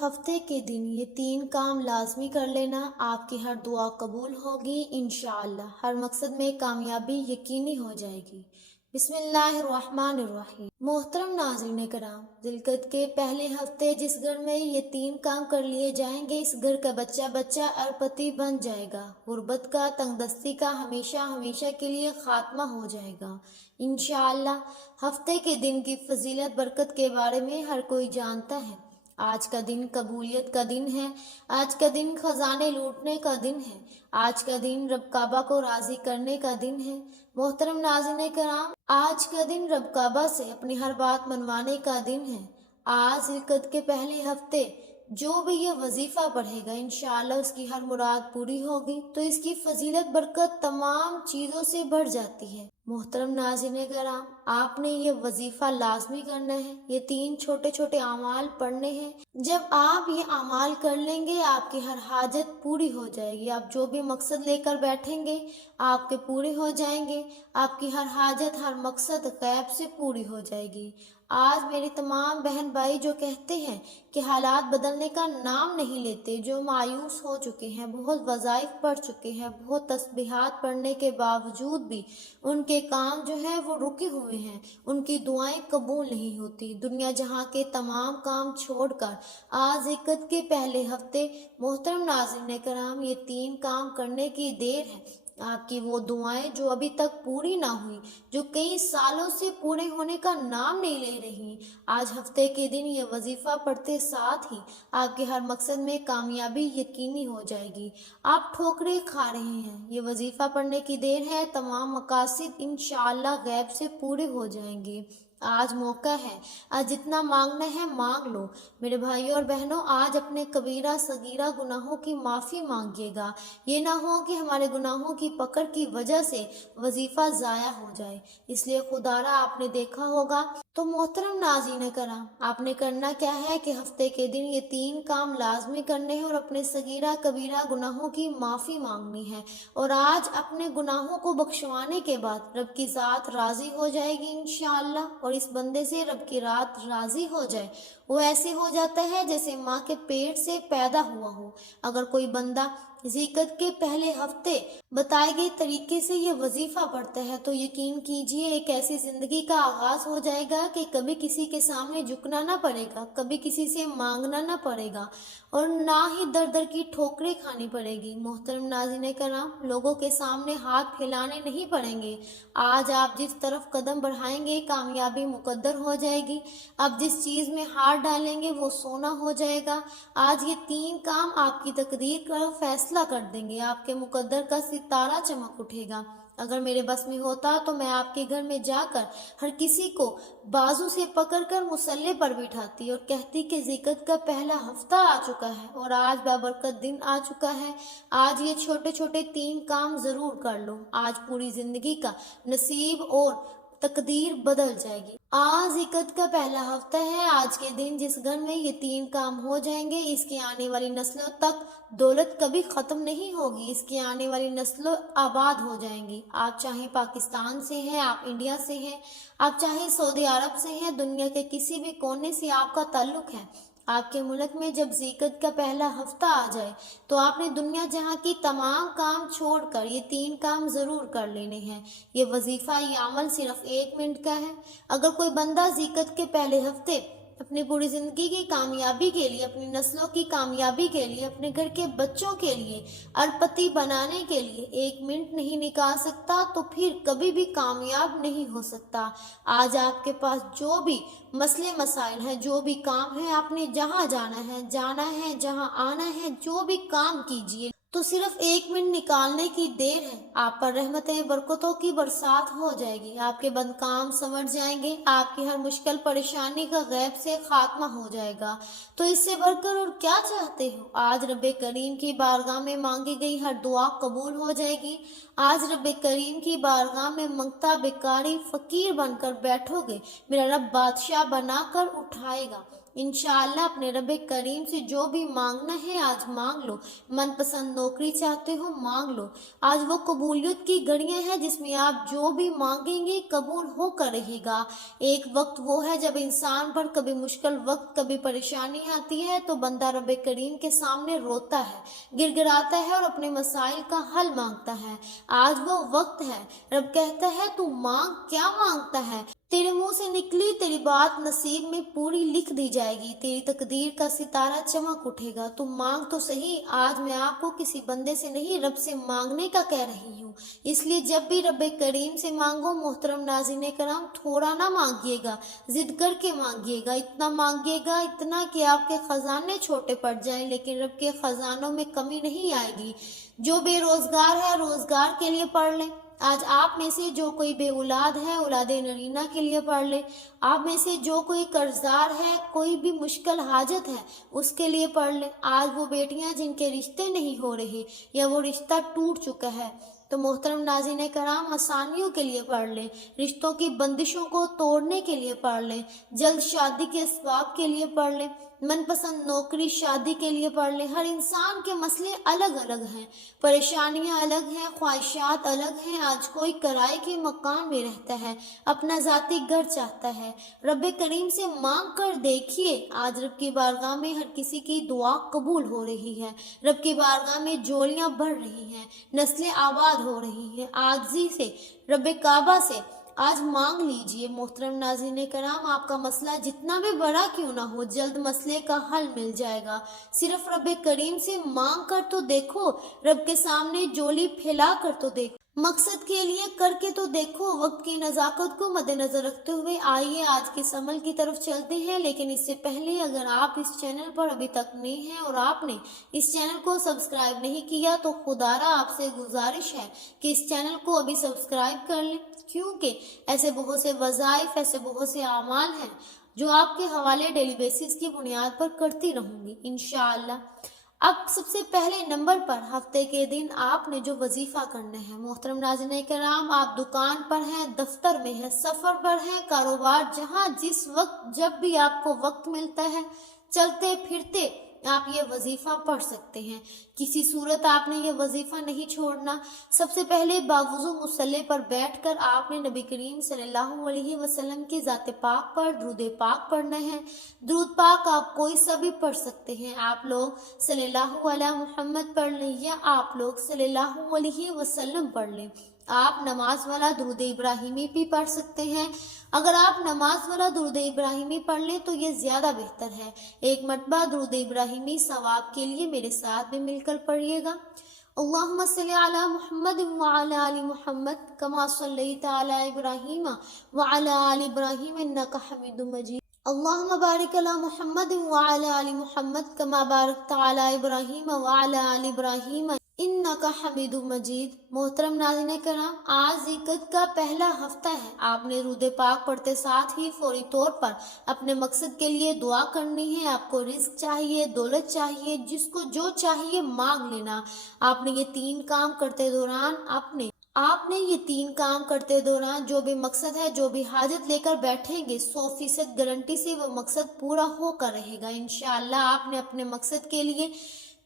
हफ्ते के दिन ये 3 काम लाज़मी कर लेना, आपकी हर दुआ कबूल होगी इंशाअल्लाह, हर मकसद में कामयाबी यकीनी हो जाएगी। बिस्मिल्लाहिर्रहमानिर्रहीम। मोहतरम नाज़रीन कराम, ज़िलक़द के पहले हफ्ते जिस घर में ये 3 काम कर लिए जाएंगे, इस घर का बच्चा बच्चा अरबपति बन जाएगा। गुर्बत का, तंगदस्ती का हमेशा हमेशा के लिए खात्मा हो जाएगा इंशाअल्लाह। हफ्ते के दिन की फजीलत बरकत के बारे में हर कोई जानता है। आज का दिन कबूलियत का दिन है। आज का दिन खजाने लूटने का दिन है। आज का दिन रब काबा को राजी करने का दिन है। मोहतरम नाज़रीन कराम, आज का दिन रब काबा से अपनी हर बात मनवाने का दिन है। आज ज़िलक़द के पहले हफ्ते जो भी ये वजीफ़ा पढ़ेगा इंशाअल्लाह उसकी हर मुराद पूरी होगी। तो इसकी फजीलत बरकत तमाम चीज़ों से बढ़ जाती है। मोहतरम नाज़रीन कराम, आपने ये वजीफ़ा लाजमी करना है। ये 3 छोटे छोटे अमाल पढ़ने हैं। जब आप ये अमाल कर लेंगे आपकी हर हाजत पूरी हो जाएगी। आप जो भी मकसद लेकर बैठेंगे आपके पूरे हो जाएंगे। आपकी हर हाजत, हर मकसद गैब से पूरी हो जाएगी। आज मेरे तमाम बहन भाई जो कहते हैं कि हालात बदलने का नाम नहीं लेते, जो मायूस हो चुके हैं, बहुत वज़ाइफ पढ़ चुके हैं, बहुत तस्बीहात पढ़ने के बावजूद भी उनके काम जो है वो रुके हुए हैं, उनकी दुआएं कबूल नहीं होती। दुनिया जहां के तमाम काम छोड़कर आज ज़िलक़द के पहले हफ्ते मोहतरम नाज़रीन कराम ये 3 काम करने की देर है। आपकी वो दुआएं जो अभी तक पूरी ना हुई, जो कई सालों से पूरे होने का नाम नहीं ले रही, आज हफ्ते के दिन ये वजीफ़ा पढ़ते साथ ही आपके हर मकसद में कामयाबी यकीनी हो जाएगी। आप ठोकरें खा रहे हैं, ये वजीफ़ा पढ़ने की देर है, तमाम मकासद इंशाअल्लाह गैब से पूरे हो जाएंगे। आज मौका है, आज जितना मांगना है मांग लो। मेरे भाइयों और बहनों, आज अपने कबीरा सगीरा गुनाहों की माफ़ी मांगिएगा। ये ना हो कि हमारे गुनाहों की पकड़ की वजह से वजीफ़ा ज़ाया हो जाए। इसलिए खुदारा आपने देखा होगा। तो मोहतरम नाज़रीन कराम, आपने करना क्या है कि हफ्ते के दिन ये 3 काम लाजमी करने हैं और अपने सगीरा कबीरा गुनाहों की माफ़ी मांगनी है। और आज अपने गुनाहों को बख्शवाने के बाद रब की ज़ात राज़ी हो जाएगी इंशाअल्लाह। और इस बंदे से रब की रात राज़ी हो जाए, वो ऐसे हो जाता है जैसे माँ के पेट से पैदा हुआ हो। अगर कोई बंदा ज़िलक़द के पहले हफ्ते बताए गए तरीके से ये वजीफ़ा पढ़ता है तो यकीन कीजिए एक ऐसी ज़िंदगी का आगाज़ हो जाएगा कि कभी किसी के सामने झुकना ना पड़ेगा, कभी किसी से मांगना ना पड़ेगा और ना ही दर दर की ठोकरें खानी पड़ेगी। मोहतरम नाज़रीन कराम, लोगों के सामने हाथ फैलाने नहीं पड़ेंगे। आज आप जिस तरफ कदम बढ़ाएंगे कामयाबी मुकद्दर हो जाएगी। आप जिस चीज़ में हाथ डालेंगे वो सोना हो जाएगा। आज ये 3 काम आपकी तकदीर का फैसला कर देंगे। आपके मुकद्दर का सितारा चमक उठेगा। अगर मेरे बस में होता तो मैं आपके घर में जाकर हर किसी को बाजू से पकड़कर मुसल्ले पर बिठाती और कहती कि ज़िलक़द का पहला हफ्ता आ चुका है और आज बाबरकत दिन आ चुका है। आज ये छोटे छोटे 3 काम ज़रूर कर लो। आज पूरी ज़िंदगी का नसीब और तकदीर बदल जाएगी। आज ज़िलक़द का पहला हफ्ता है। आज के दिन जिस घर में ये 3 काम हो जाएंगे, इसकी आने वाली नस्लों तक दौलत कभी ख़त्म नहीं होगी। इसकी आने वाली नस्लों आबाद हो जाएंगी। आप चाहे पाकिस्तान से हैं, आप इंडिया से हैं, आप चाहे सऊदी अरब से हैं, दुनिया के किसी भी कोने से आपका ताल्लुक़ है, आपके मुल्क में जब ज़िलक़द का पहला हफ्ता आ जाए तो आपने दुनिया जहां की तमाम काम छोड़कर ये 3 काम ज़रूर कर लेने हैं। ये वजीफ़ा, ये अमल सिर्फ 1 मिनट का है। अगर कोई बंदा ज़िलक़द के पहले हफ्ते अपनी पूरी ज़िंदगी की कामयाबी के लिए, अपनी नस्लों की कामयाबी के लिए, अपने घर के बच्चों के लिए, अरबपति बनाने के लिए 1 मिनट नहीं निकाल सकता तो फिर कभी भी कामयाब नहीं हो सकता। आज आपके पास जो भी मसले मसाइल हैं, जो भी काम है, आपने जहाँ जाना है, जहाँ आना है, जो भी काम कीजिए तो सिर्फ 1 मिनट निकालने की देर है। आप पर रहमतें बरकतों की बरसात हो जाएगी। आपके बंद काम संवर जाएंगे। आपकी हर मुश्किल परेशानी का गैब से खात्मा हो जाएगा। तो इससे बढ़कर और क्या चाहते हो? आज रब्बे करीम की बारगाह में मांगी गई हर दुआ कबूल हो जाएगी। आज रब्बे करीम की बारगाह में मंगता बेकारी फकीर बनकर बैठोगे, मेरा रब बादशाह बनाकर उठाएगा। انشاءاللہ اپنے رب کریم سے جو بھی مانگنا ہے آج مانگ لو. من پسند نوکری چاہتے ہو مانگ لو. آج وہ قبولیت کی گھڑیاں ہیں جس میں آپ جو بھی مانگیں گے قبول ہو کر رہے گا. ایک وقت وہ ہے جب انسان پر کبھی مشکل وقت کبھی پریشانی آتی ہے تو بندہ رب کریم کے سامنے روتا ہے, گر گراتا ہے اور اپنے مسائل کا حل مانگتا ہے. آج وہ وقت ہے. رب کہتا ہے تو مانگ, کیا مانگتا ہے؟ تیرے منہ سے نکلی تیری بات نصیب میں پوری لکھ دی جائے گی, تیری تقدیر کا ستارہ چمک اٹھے گا. تو مانگ تو صحیح. آج میں آپ کو کسی بندے سے نہیں رب سے مانگنے کا کہہ رہی ہوں. اس لیے جب بھی رب کریم سے مانگو محترم ناظرین کرام, تھوڑا نہ مانگیے گا, ضد کر کے مانگیے گا. اتنا مانگیے گا, اتنا کہ آپ کے خزانے چھوٹے پڑ جائیں, لیکن رب کے خزانوں میں کمی نہیں آئے گی. جو بے روزگار ہے روزگار کے لیے پڑھ لیں. آج آپ میں سے جو کوئی بے اولاد ہے اولاد نرینہ کے لیے پڑھ لے. آپ میں سے جو کوئی قرضدار ہے, کوئی بھی مشکل حاجت ہے اس کے لیے پڑھ لے. آج وہ بیٹیاں جن کے رشتے نہیں ہو رہے یا وہ رشتہ ٹوٹ چکا ہے تو محترم ناظرین کرام آسانیوں کے لیے پڑھ لیں, رشتوں کی بندشوں کو توڑنے کے لیے پڑھ لیں, جلد شادی کے اسباب کے لیے پڑھ لیں, من پسند نوکری شادی کے لیے پڑھ لیں. ہر انسان کے مسئلے الگ الگ ہیں, پریشانیاں الگ ہیں, خواہشات الگ ہیں. آج کوئی کرائے کے مکان میں رہتا ہے, اپنا ذاتی گھر چاہتا ہے. رب کریم سے مانگ کر دیکھیے, آج رب کی بارگاہ میں ہر کسی کی دعا قبول ہو رہی ہے. رب کی بارگاہ میں جوڑیاں بڑھ رہی ہیں, نسلیں آباد ہو رہی ہیں. عاجزی سے رب کعبہ سے آج مانگ لیجئے. محترم ناظرین کرام, آپ کا مسئلہ جتنا بھی بڑا کیوں نہ ہو جلد مسئلے کا حل مل جائے گا. صرف رب کریم سے مانگ کر تو دیکھو, رب کے سامنے جولی پھیلا کر تو دیکھو, مقصد کے لیے کر کے تو دیکھو. وقت کی نزاکت کو مد نظر رکھتے ہوئے آئیے آج کس عمل کی طرف چلتے ہیں. لیکن اس سے پہلے اگر آپ اس چینل پر ابھی تک نئے ہیں اور آپ نے اس چینل کو سبسکرائب نہیں کیا تو خدارا آپ سے گزارش ہے کہ اس چینل کو ابھی سبسکرائب کر لیں, کیونکہ ایسے بہت سے وظائف, ایسے بہت سے اعمال ہیں جو آپ کے حوالے ڈیلی بیسس کی بنیاد پر کرتی رہوں گی انشاءاللہ. اب سب سے پہلے نمبر پر ہفتے کے دن آپ نے جو وظیفہ کرنا ہے محترم ناظرین کرام, آپ دکان پر ہیں, دفتر میں ہیں, سفر پر ہیں, کاروبار, جہاں جس وقت جب بھی آپ کو وقت ملتا ہے چلتے پھرتے آپ یہ وظیفہ پڑھ سکتے ہیں. کسی صورت آپ نے یہ وظیفہ نہیں چھوڑنا. سب سے پہلے باوضو مصلی پر بیٹھ کر آپ نے نبی کریم صلی اللہ علیہ وسلم کی ذات پاک پر درود پاک پڑھنا ہے. درود پاک آپ کوئی سا بھی پڑھ سکتے ہیں. آپ لوگ صلی اللہ علیہ محمد پڑھ لیں یا آپ لوگ صلی اللہ علیہ وسلم پڑھ لیں. آپ نماز والا درود ابراہیمی بھی پڑھ سکتے ہیں. اگر آپ نماز والا درود ابراہیمی پڑھ لیں تو یہ زیادہ بہتر ہے. ایک مرتبہ درود ابراہیمی ثواب کے لیے میرے ساتھ بھی مل کر پڑھیے گا. اللہم صلی علی محمد وعلی آل محمد کما صلیت علی ابراہیم وعلی آل ابراہیم انک حمید مجید. اللہم بارک علی محمد وعلی آل محمد کما بارکت علی ابراہیم وعلی آل ابراہیم انک حمید مجید. محترم ناظرین کرام, آج ذیقعدہ کا پہلا ہفتہ ہے. آپ نے درود پاک پڑھتے ساتھ ہی فوری طور پر اپنے مقصد کے لیے دعا کرنی ہے. آپ کو رزق چاہیے, دولت چاہیے, جس کو جو چاہیے مانگ لینا. آپ نے یہ تین کام کرتے دوران جو بھی مقصد ہے, جو بھی حاجت لے کر بیٹھیں گے 100% گارنٹی سے وہ مقصد پورا ہو کر رہے گا انشاءاللہ. آپ نے اپنے مقصد کے لیے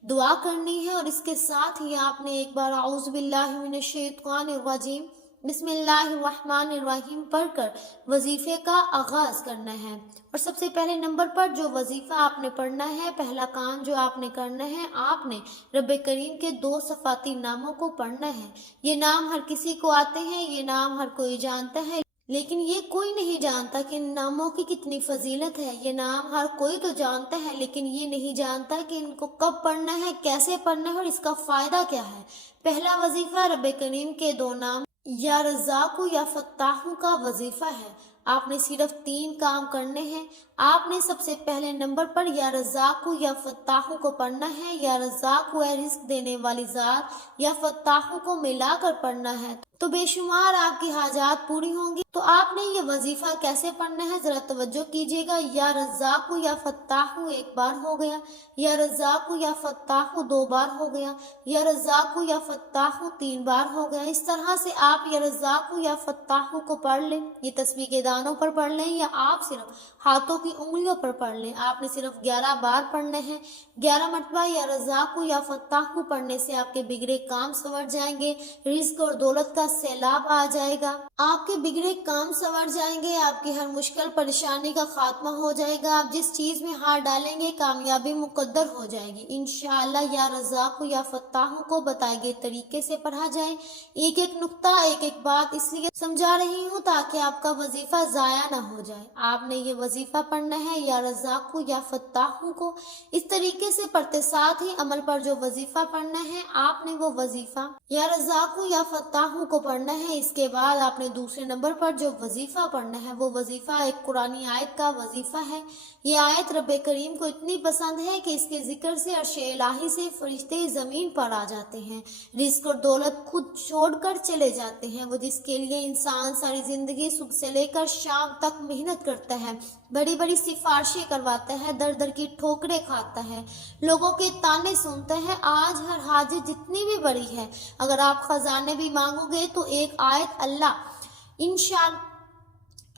دعا کرنی ہے اور اس کے ساتھ ہی آپ نے ایک بار اعوذ باللہ من الشیطان الرجیم بسم اللہ الرحمن الرحیم پڑھ کر وظیفے کا آغاز کرنا ہے. اور سب سے پہلے نمبر پر جو وظیفہ آپ نے پڑھنا ہے, پہلا کام جو آپ نے کرنا ہے, آپ نے رب کریم کے 2 صفاتی ناموں کو پڑھنا ہے. یہ نام ہر کسی کو آتے ہیں, یہ نام ہر کوئی جانتا ہے, لیکن یہ کوئی نہیں جانتا کہ ان ناموں کی کتنی فضیلت ہے. یہ نام ہر کوئی تو جانتا ہے لیکن یہ نہیں جانتا کہ ان کو کب پڑھنا ہے, کیسے پڑھنا ہے اور اس کا فائدہ کیا ہے. پہلا وظیفہ رب کریم کے 2 نام یا رزاق یا فتاح کا وظیفہ ہے. آپ نے صرف 3 کام کرنے ہیں. آپ نے سب سے پہلے نمبر پر یا رزاق یا فتاح کو پڑھنا ہے. یا رزاق ہے رزق دینے والی ذات, یا فتاح کو ملا کر پڑھنا ہے. तो बेशुमार आपकी हाजात पूरी होंगी। तो आपने ये वजीफा कैसे पढ़ना है जरा तवज्जो कीजिएगा। या रज़्ज़ाक़ु या फ़त्ताहु एक बार हो गया, या रज़्ज़ाक़ु या फ़त्ताहु दो बार हो गया, या रज़्ज़ाक़ु या फ़त्ताहु तीन बार हो गया। इस तरह से आप या रज़्ज़ाक़ु या फ़त्ताहु को पढ़ लें। ये तस्बीह के दानों पर पढ़ लें या आप सिर्फ हाथों की उंगलियों पर पढ़ लें। आपने सिर्फ 11 बार पढ़ने हैं। 11 मरतबा या रज़्ज़ाक़ु या फ़त्ताहु पढ़ने से आपके बिगड़े काम संवर जाएंगे, रिज़्क़ और दौलत का सैलाब आ जाएगा। आपके बिगड़े काम संवर जाएंगे, आपकी हर मुश्किल परेशानी का खात्मा हो जाएगा। आप जिस चीज में हाथ डालेंगे कामयाबी मुकद्दर हो जाएगी इंशाअल्लाह। या रज़्ज़ाक़ु या फ़त्ताहु को बताए गए तरीके से पढ़ा जाए। एक एक नुक्ता, एक एक बात इसलिए समझा रही हूँ ताकि आपका वजीफा जाया ना हो जाए। आपने ये वजीफा पढ़ना है या रज़्ज़ाक़ु या फ़त्ताहु को इस तरीके से पढ़ते साथ ही अमल पर जो वजीफा पढ़ना है आपने वो वजीफा या रज़्ज़ाक़ु या फ़त्ताहु को पढ़ना है। इसके बाद आपने दूसरे नंबर पर जो वजीफा पढ़ना है वो वजीफा एक कुरानी आयत का वजीफा है। ये आयत रब्बे करीम को इतनी पसंद है कि इसके जिक्र से अर्श इलाही से फरिश्ते जमीन पर आ जाते हैं, रिज़्क़ और दौलत खुद छोड़कर चले जाते हैं। वो जिसके लिए इंसान सारी जिंदगी सुबह से लेकर शाम तक मेहनत करता है, बड़ी बड़ी सिफारिशें करवाता है, दर दर की ठोकरें खाता है, लोगों के ताने सुनता है। आज हर हाजत जितनी भी बड़ी है, अगर आप खजाने भी मांगोगे तो एक आयत अल्लाह इंशाअल्लाह,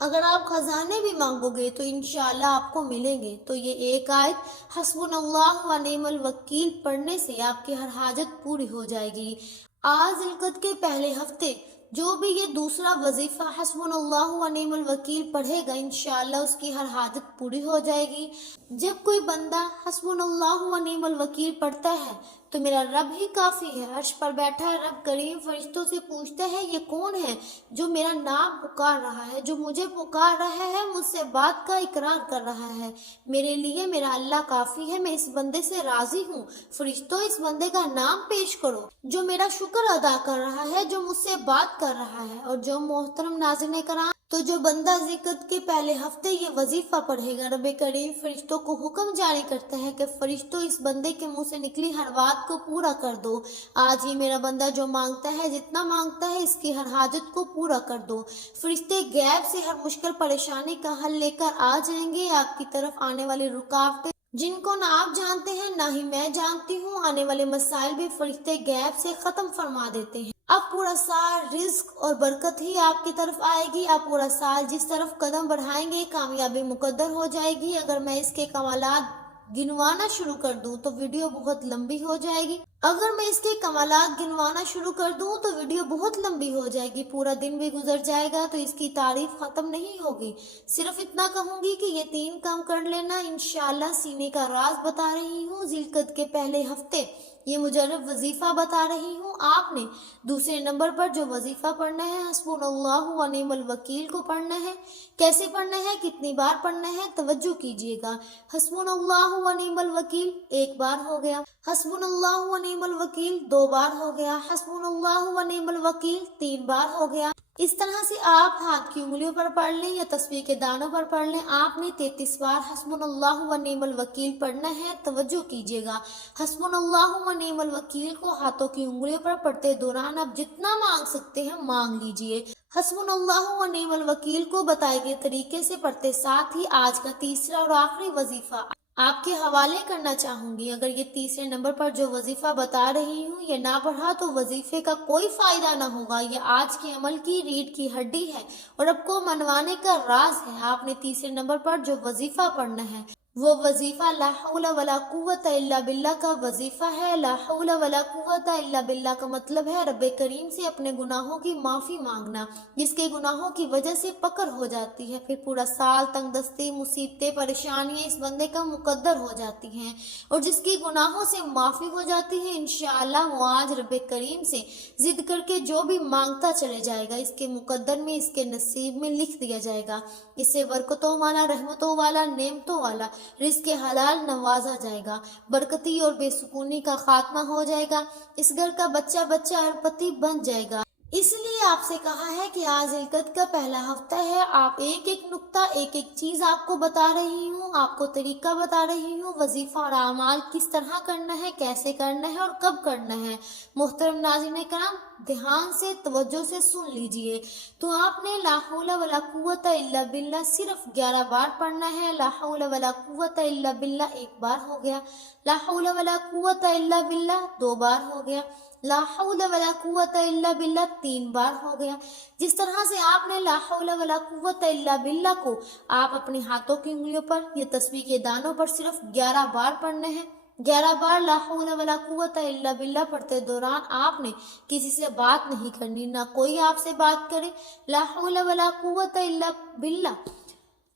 अगर आप खजाने भी मांगोगे तो इंशाअल्लाह आपको मिलेंगे। तो ये एक आयत हस्बुनल्लाह व निअमल वकील पढ़ने से आपकी हर हाजत पूरी हो जाएगी। आज ज़िलक़द के पहले हफ्ते जो भी ये दूसरा वजीफा हस्बुनल्लाह व निअमल वकील पढ़ेगा इंशाअल्लाह उसकी हर हाजत पूरी हो जाएगी। जब कोई बंदा हस्बुनल्लाह व निअमल वकील पढ़ता है तो मेरा रब ही काफ़ी है, अर्श पर बैठा रब करीम फरिश्तों से पूछता है ये कौन है जो मेरा नाम पुकार रहा है, जो मुझे पुकार रहा है, मुझसे बात का इकरार कर रहा है। मेरे लिए मेरा अल्लाह काफ़ी है, मैं इस बंदे से राज़ी हूँ। फरिश्तों इस बंदे का नाम पेश करो जो मेरा शुक्र अदा कर रहा है, जो मुझसे बात कर रहा है। और जो मोहतरम नाज़रीन कराम, तो जो बंदा ज़िलक़द के पहले हफ्ते ये वजीफा पढ़ेगा रब करीम फरिश्तों को हुक्म जारी करता है कि फरिश्तों इस बंदे के मुंह से निकली हर बात को पूरा कर दो। आज ही मेरा बंदा जो मांगता है, जितना मांगता है, इसकी हर हाजत को पूरा कर दो। फरिश्ते गैब से हर मुश्किल परेशानी का हल लेकर आ जाएंगे। आपकी तरफ आने वाली रुकावटें जिनको ना आप जानते हैं ना ही मैं जानती हूँ, आने वाले मसाइल भी फरिश्ते गैब से ख़त्म फरमा देते हैं। अब पूरा साल रिज़्क़ और बरकत ही आपकी तरफ आएगी। आप पूरा साल जिस तरफ कदम बढ़ाएंगे कामयाबी मुकद्दर हो जाएगी। अगर मैं इसके कमालात गिनवाना शुरू कर दूं तो वीडियो बहुत लंबी हो जाएगी। अगर मैं इसके कमालात गिनवाना शुरू कर दूं तो वीडियो बहुत लंबी हो जाएगी, पूरा दिन भी गुजर जाएगा तो इसकी तारीफ खत्म नहीं होगी। सिर्फ इतना कहूंगी कि ये 3 काम कर लेना इंशाअल्लाह। सीने का राज बता रही हूँ, ज़िलक़द के पहले हफ्ते ये मुजर्रब वजीफा बता रही हूँ। आपने दूसरे नंबर पर जो वजीफा पढ़ना है हस्बुनल्लाह व निअमल वकील को पढ़ना है। कैसे पढ़ना है, कितनी बार पढ़ना है, तवज्जो कीजिएगा। हस्बुनल्लाह व निअमल वकील एक बार हो गया, हस्बुनल्लाह व निअमल वकील 2 बार हो गया, हस्बुनल्लाह व निअमल वकील 3 बार हो गया। इस तरह से आप हाथ की उंगलियों पर पढ़ लें या तस्बीह के दानों पर पढ़ लें। आपने 33 बार हस्बुनल्लाह व निअमल वकील पढ़ना है। तवज्जो कीजिएगा, हस्बुनल्लाह व निअमल वकील को हाथों की उंगलियों पर पढ़ते दौरान आप जितना मांग सकते हैं मांग लीजिए। हस्बुनल्लाह व निअमल वकील को बताए गए तरीके से पढ़ते साथ ही आज का तीसरा और आखिरी वजीफा आपके हवाले करना चाहूंगी। अगर ये तीसरे नंबर पर जो वजीफा बता रही हूँ ये ना पढ़ा तो वजीफे का कोई फायदा ना होगा। ये आज के अमल की रीढ़ की हड्डी है और आपको मनवाने का राज है। आपने तीसरे नंबर पर जो वजीफा पढ़ना है वो वजीफा ला हौला वला कुव्वता इल्ला बिल्लाह का वजीफा है। ला हौला वला कुव्वता इल्ला बिल्लाह का मतलब है रब्बे करीम से अपने गुनाहों की माफ़ी मांगना, जिसके गुनाहों की वजह से पकड़ हो जाती है, फिर पूरा साल तंगदस्ती, मुसीबतें, परेशानियां इस बंदे का मुकद्दर हो जाती हैं और जिसकी गुनाहों से माफ़ी हो जाती है इंशाअल्लाह वो आज रब्बे करीम से जिद करके जो भी मांगता चले जाएगा इसके मुकद्दर में, इसके नसीब में लिख दिया जाएगा। इससे बरकतों वाला, रहमतों वाला, नेमतों वाला रिज़्क़ हलाल नवाजा जाएगा। बरकती और बेसुकूनी का खात्मा हो जाएगा। इस घर का बच्चा बच्चा अरबपति बन जाएगा। इसलिए आपसे कहा है कि आज ज़िलक़द का पहला हफ्ता है। आप एक एक नुक्ता, एक एक चीज़ आपको बता रही हूँ, आपको तरीका बता रही हूँ। वजीफ़ा और आमाल किस तरह करना है, कैसे करना है और कब करना है। मोहतरम नाज़रीन कराम, ध्यान से तवज्जो से सुन लीजिए। तो आपने ला हौला वला कुव्वता इल्ला बिल्ला सिर्फ 11 बार पढ़ना है। ला हौला वला कुव्वता इल्ला बिल्ला 1 बार हो गया। ला हौला वला कुव्वता इल्ला बिल्ला 2 बार हो गया। ला हौला वला कुव्वता इल्ला बिल्ला 3 बार हो गया। जिस तरह से आपने ला हौला वला कुव्वता इल्ला बिल्ला को आप अपने हाथों की उंगलियों पर या तस्बीह के दानों पर सिर्फ 11 बार पढ़ने हैं। 11 बार ला हौला वला कुव्वता इल्ला बिल्ला पढ़ते दौरान आपने किसी से बात नहीं करनी, ना कोई आपसे बात करे। ला हौला वला कुव्वता इल्ला बिल्ला,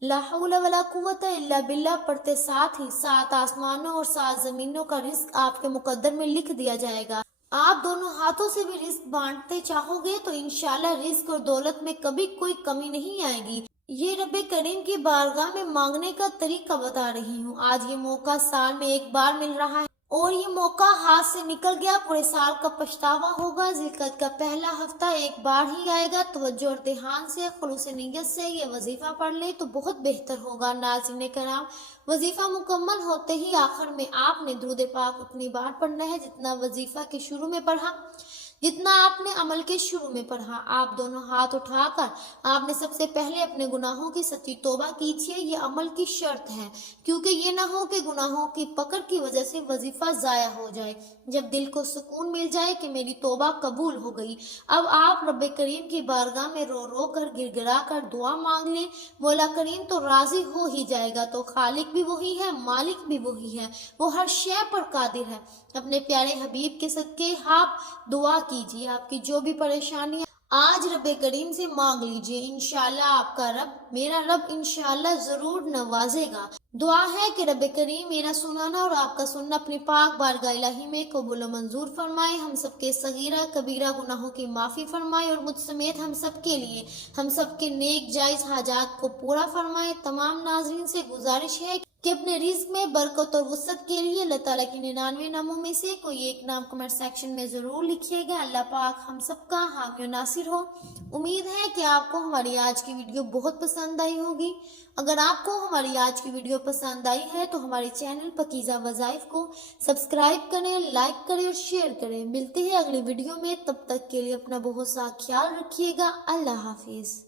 ला हौला वला कुव्वता इल्ला बिल्ला पढ़ते साथ ही 7 आसमानों और 7 जमीनों का रिस्क आपके मुकद्दर में लिख दिया जाएगा। आप दोनों हाथों से भी रिस्क बांटते चाहोगे तो इंशाल्लाह रिस्क और दौलत में कभी कोई कमी नहीं आएगी। ये रब्बे करीम की बारगाह में मांगने का तरीका बता रही हूँ। आज ये मौका साल में 1 बार मिल रहा है और ये मौका हाथ से निकल गया, पूरे साल का पछतावा होगा। जिलकत का पहला हफ्ता 1 बार ही आएगा। तवज्जो और ध्यान से खुलूस नीयत से ये वजीफा पढ़ ले तो बहुत बेहतर होगा। नाज़रीन कराम, वजीफा मुकम्मल होते ही आखिर में आपने दुरूद पाक उतनी बार पढ़ना है जितना वजीफा के शुरू में पढ़ा, जितना आपने अमल के शुरू में पढ़ा। आप दोनों हाथ उठाकर आपने सबसे पहले अपने गुनाहों की सच्ची तौबा कीजिए। ये अमल की शर्त है, क्योंकि ये ना हो कि गुनाहों की पकड़ की वजह से वजीफा ज़ाया हो जाए। जब दिल को सुकून मिल जाए कि मेरी तौबा कबूल हो गई, अब आप रब्बे करीम की बारगाह में रो रो कर गिड़गिड़ा कर दुआ मांग लें। मौला करीम तो राजी हो ही जाएगा। तो खालिक भी वही है, मालिक भी वही है, वो हर शय पर कादिर है। अपने प्यारे हबीब के सदके आप दुआ कीजिए। आपकी जो भी परेशानी आज रब्बे करीम से मांग लीजिए। इंशाल्लाह आपका रब, मेरा रब इंशाल्लाह जरूर नवाजेगा। दुआ है कि रब्बे करीम मेरा सुनाना और आपका सुनना अपने पाक बारगाह इलाही में कबूल मंजूर फरमाए। हम सबके सगीरा कबीरा गुनाहों की माफ़ी फरमाए और मुझ समेत हम सब के लिए हम सब के नेक जायज़ हाजात को पूरा फरमाए। तमाम नाज़रीन से गुजारिश है कि अपने रिज़्क में बरकत और वसअत के लिए अल्लाह ताला के 99 नामों में से कोई एक नाम कमेंट सेक्शन में ज़रूर लिखिएगा। अल्लाह पाक हम सबका हामी और नासिर हो। उम्मीद है कि आपको हमारी आज की वीडियो बहुत पसंद आई होगी। अगर आपको हमारी आज की वीडियो पसंद आई है तो हमारे चैनल पकीज़ा वज़ाइफ को सब्सक्राइब करें, लाइक करें और शेयर करें। मिलते हैं अगली वीडियो में, तब तक के लिए अपना बहुत सा ख्याल रखिएगा। अल्लाह हाफिज़।